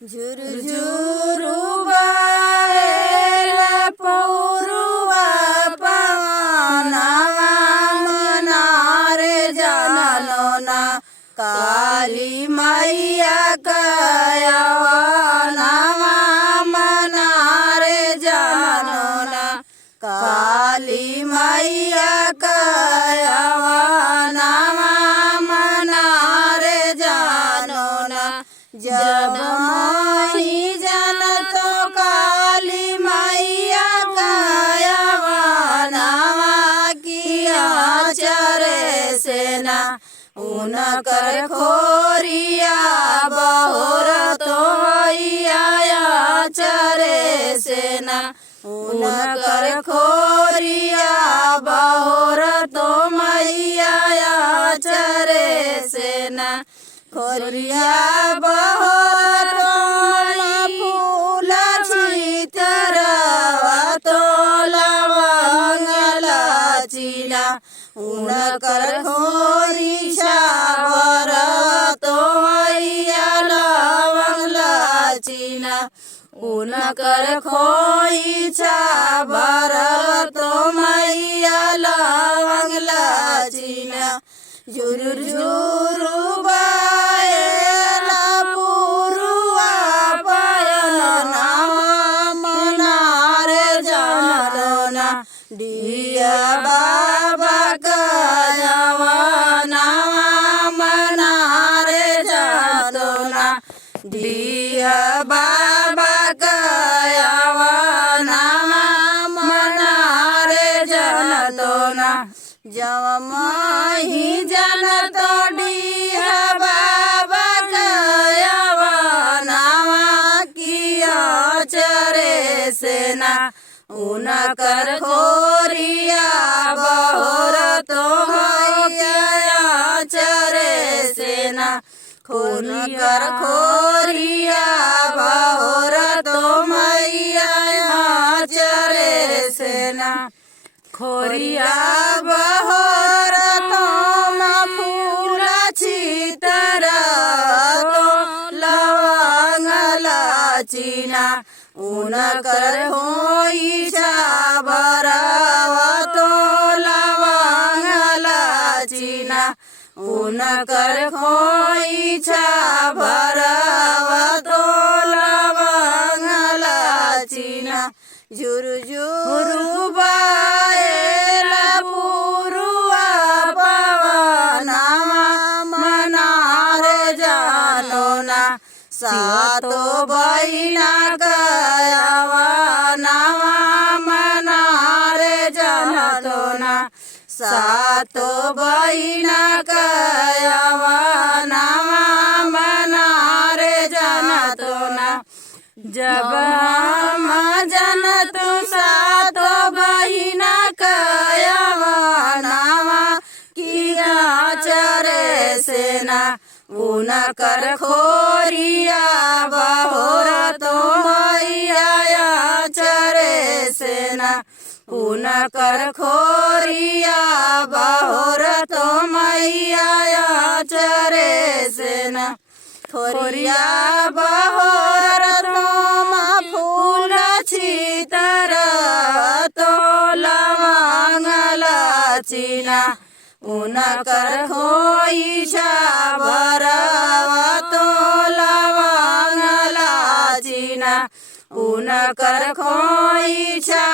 झुरु झुरु बहेला पौरुवा पवनवा मनारे जानलो ना काली मैया कयवनवा मनारे जानलो ना काली मैया कयवनवा मनारे जानो ना जब माही जन तो काली मैया कयवनवा किया चरे सेना उनकर खोरिया बहुर तो मैया चरे सेना उनकर खोरिया बहुर तो मैया चरे सेना खोरिया बहुर तो फूल छितरवा तो लवंग लाचिना उनकर खोरी छावर तो मैया लवंग लाचिना उनकर खोई छावर तो मैया लवंग लाचिना झुरु झुरु बहेला पुरुवा पवनवा मनारे जानलो ना डिया बाबा कयवनवा मनारे जानलो ना डिया बाबा कयवनवा मनारे जानलो ना जब माही जन तो डिया बाबा कयवनवा किया चरे सेना उनकर खोरिया बहुर तो मैया चरे सेना उनकर खोरिया बहुर तो मैया चरे सेना खोरिया बहुर तो फूल छितरा तो लवंग लाचिना उनकर खोई छाबरवा तो लवंग लाचिना उनकर खोई छाबरवा तो लवंग लाचिना झुरु झुरु बहेला पुरुवा पवनवा मनारे जानो ना सातो बहिना कयवनवा मनारे जानलो ना सातो बहिना कयवनवा मनारे जानलो ना जब हम जन तू सातो बहिना कयवनवा किया चरे सेना उनकर खोरिया बहुर तो मैया चरे सेना उनकर खोरिया बहुर तो मैया चरे सेना खोरिया बहुर तो फूल छितर तो लवंग लाचिना उनकर खोई छाबरवा तो लवंग लाचिना उनकर खोई छा